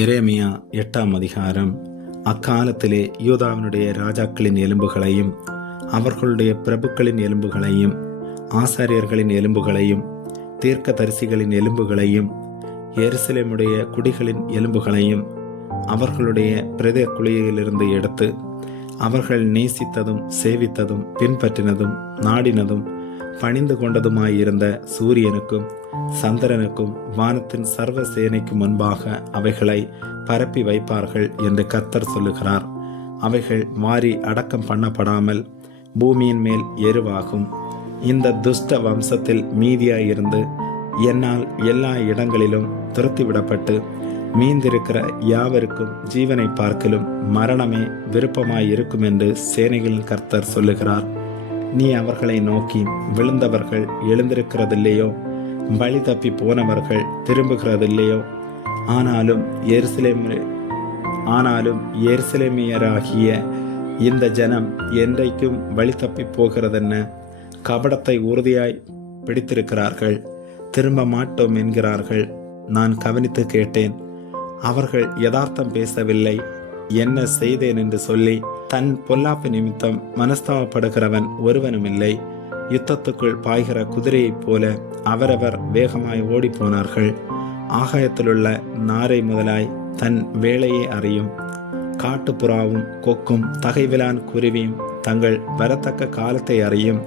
எரேமியா 8ஆம் அதிகாரம். அக்காலத்திலே யூதாவினுடைய ராஜாக்களின் எலும்புகளையும் அவர்களுடைய பிரபுக்களின் எலும்புகளையும் ஆசாரியர்களின் எலும்புகளையும் தீர்க்கதரிசிகளின் எலும்புகளையும் எருசலேமுடைய குடிகளின் எலும்புகளையும் அவர்களுடைய பிரேத குழியிலிருந்து எடுத்து அவர்கள் நேசித்ததும் சேவித்ததும் பின்பற்றினதும் நாடினதும் பணிந்து கொண்டதுமாயிருந்த சூரியனுக்கும் சந்திரனுக்கும் வானத்தின் சர்வ சேனைக்கு முன்பாக அவைகளை பரப்பி வைப்பார்கள் என்று கர்த்தர் சொல்லுகிறார். அவைகள் மாறி அடக்கம் பண்ணப்படாமல் பூமியின் மேல் எருவாகும். இந்த துஷ்ட வம்சத்தில் மீதியாயிருந்து என்னால் எல்லா இடங்களிலும் துரத்திவிடப்பட்டு மீந்திருக்கிற யாவருக்கும் ஜீவனை பார்க்கலும் மரணமே விருப்பமாயிருக்கும் என்று சேனைகளின் கர்த்தர் சொல்லுகிறார். நீ அவர்களை நோக்கி, விழுந்தவர்கள் எழுந்திருக்கிறதில்லையோ, வழி தப்பி போனவர்கள் திரும்புகிறதில்லையோ? ஆனாலும் எருசலேமியராகிய இந்த ஜனம் என்றைக்கும் வழி தப்பி போகிறதென்ன? கபடத்தை உறுதியாய் பிடித்திருக்கிறார்கள், திரும்ப மாட்டோம் என்கிறார்கள். நான் கவனித்து கேட்டேன், அவர்கள் யதார்த்தம் பேசவில்லை. என்ன செய்தேன் என்று சொல்லி தன் பொல்லாப்பு நிமித்தம் மனஸ்தாபப்படுகிறவன் ஒருவனுமில்லை. யுத்தத்துக்குள் பாய்கிற குதிரையைப் போல அவரவர் வேகமாய் ஓடிப்போனார்கள். ஆகாயத்திலுள்ள நாரை முதலாய் தன் வேலையை அறியும் காட்டுப்புறாவும் கொக்கும் தகைவிலான் குருவியும் தங்கள் வரத்தக்க காலத்தை அறியும்.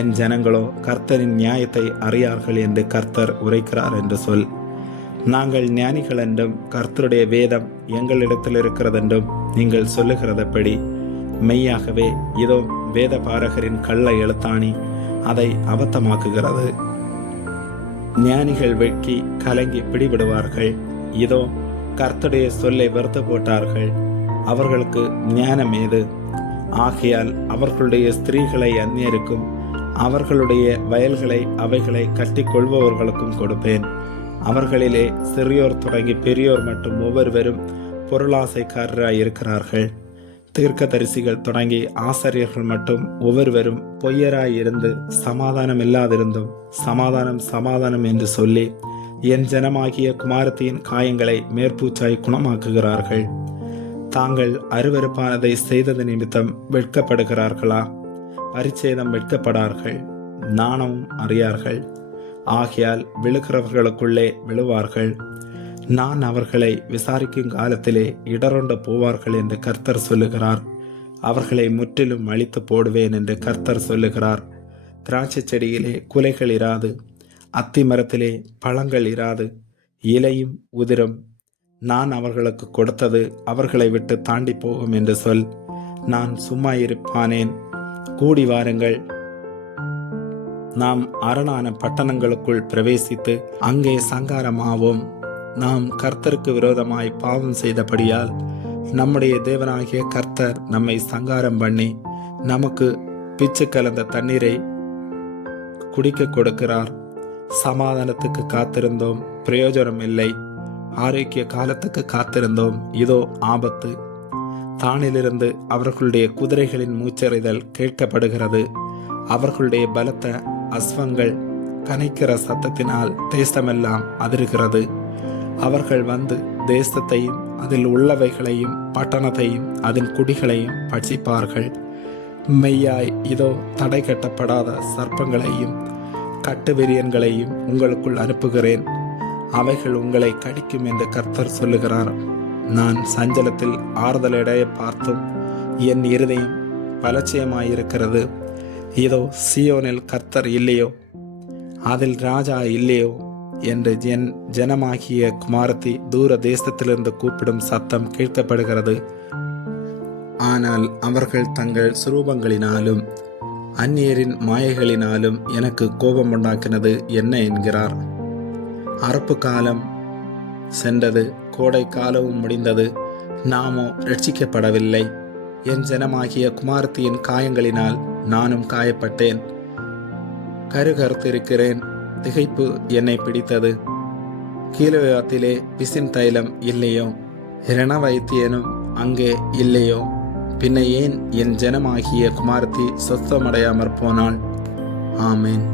என் ஜனங்களோ கர்த்தரின் நியாயத்தை அறியார்கள் என்று கர்த்தர் உரைக்கிறார் என்று சொல். நாங்கள் ஞானிகள் என்றும் கர்த்தருடைய வேதம் எங்களிடத்தில் இருக்கிறதென்றும் நீங்கள் சொல்லுகிறதப்படி மெய்யாகவே இதோ வேத பாரகரின் கள்ள எழுத்தாணி அதை அபத்தமாக்குகிறது. ஞானிகள் வெட்கி கலங்கி பிடிபடுவார்கள். இதோ கர்த்தருடைய சொல்லை வெறுத்து போட்டார்கள். அவர்களுக்கு ஞானம் ஏது? ஆகையால் அவர்களுடைய ஸ்திரீகளை அந்நியருக்கும் அவர்களுடைய வயல்களை அவைகளை கட்டி கொள்பவர்களுக்கும் கொடுப்பேன். அவர்களிலே சிறியோர் தொடங்கி பெரியோர் மட்டும் ஒவ்வொருவரும் பொருளாசைக்காரராய் இருக்கிறார்கள். தீர்க்கதரிசிகள் தொடங்கி ஆசாரியர்கள் மட்டும் ஒவ்வொருவரும் பொய்யராய் இருந்து சமாதானம் இல்லாதிருந்தும் சமாதானம் சமாதானம் என்று சொல்லி என் ஜனமாகிய குமாரத்தியின் காயங்களை மேற்பூச்சாய் குணமாக்குகிறார்கள். தாங்கள் அருவருப்பானதை செய்தது நிமித்தம் வெட்கப்படுகிறார்களா? பரிச்சேதம் வெட்கப்படார்கள், நாணமும் அறியார்கள். ஆகையால் விழுகிறவர்களுக்குள்ளே விழுவார்கள். நான் அவர்களை விசாரிக்கும் காலத்திலே இடரொண்டு போவார்கள் என்று கர்த்தர் சொல்லுகிறார். அவர்களை முற்றிலும் அழித்து போடுவேன் என்று கர்த்தர் சொல்லுகிறார். திராட்சை செடியிலே குலைகள் இராது, அத்தி மரத்திலே பழங்கள் இராது, இலையும் உதிரும். நான் அவர்களுக்கு கொடுத்தது அவர்களை விட்டு தாண்டி போகும் என்று சொல். நான் சும்மா இருப்பானேன்? கூடி வாருங்கள், நாம் அரணான பட்டணங்களுக்குள் பிரவேசித்து அங்கே சங்காரமாவோம். நாம் கர்த்தருக்கு விரோதமாய் பாவம் செய்தபடியால் நம்முடைய தேவனாகிய கர்த்தர் நம்மை சங்காரம் பண்ணி நமக்கு பிச்சு கலந்த தண்ணீரை குடிக்க கொடுக்கிறார். சமாதானத்துக்கு காத்திருந்தோம், பிரயோஜனம் இல்லை. ஆரோக்கிய காலத்துக்கு காத்திருந்தோம், இதோ ஆபத்து. தானிலிருந்து அவர்களுடைய குதிரைகளின் மூச்சறைதல் கேட்கப்படுகிறது. அவர்களுடைய பலத்த அஸ்வங்கள் கனைக்கிற சத்தத்தினால் தேசமெல்லாம் அதிர்கிறது. அவர்கள் வந்து தேசத்தையும் அதில் உள்ளவைகளையும் பட்டணத்தையும் அதன் குடிகளையும் பட்சிப்பார்கள். மெய்யாய் இதோ தடை கட்டப்படாத சர்ப்பங்களையும் கட்டுவிரியன்களையும் உங்களுக்குள் அனுப்புகிறேன். அவைகள் உங்களை கடிக்கும் என்று கர்த்தர் சொல்லுகிறார். நான் சஞ்சலத்தில் ஆறுதலடைய பார்த்தும் என் இருதயம் பலட்சியமாயிருக்கிறது. இதோ சீயோனில் கர்த்தர் இல்லையோ, அதில் ராஜா இல்லையோ என்று என் ஜனமாகிய குமாரத்தி தூர தேசத்திலிருந்து கூப்பிடும் சத்தம் கேட்கப்படுகிறது. ஆனால் அவர்கள் தங்கள் சுரூபங்களினாலும் அந்நியரின் மாயைகளினாலும் எனக்கு கோபம் உண்டாக்கினது என்ன என்கிறார். அறுப்பு காலம் சென்றது, கோடை காலமும் முடிந்தது, நாமோ ரட்சிக்கப்படவில்லை. என் ஜனமாகிய குமாரத்தியின் காயங்களினால் நானும் காயப்பட்டேன். கருகருத்திருக்கிறேன், திகைப்பு என்னை பிடித்தது. கீழத்திலே பிசின் தைலம் இல்லையோ, இரண வைத்தியனும் அங்கே இல்லையோ? பின்ன ஏன் என் ஜனமாகிய குமாரத்தி சொஸ்தமடையாமற் போனாள்? ஆமேன்.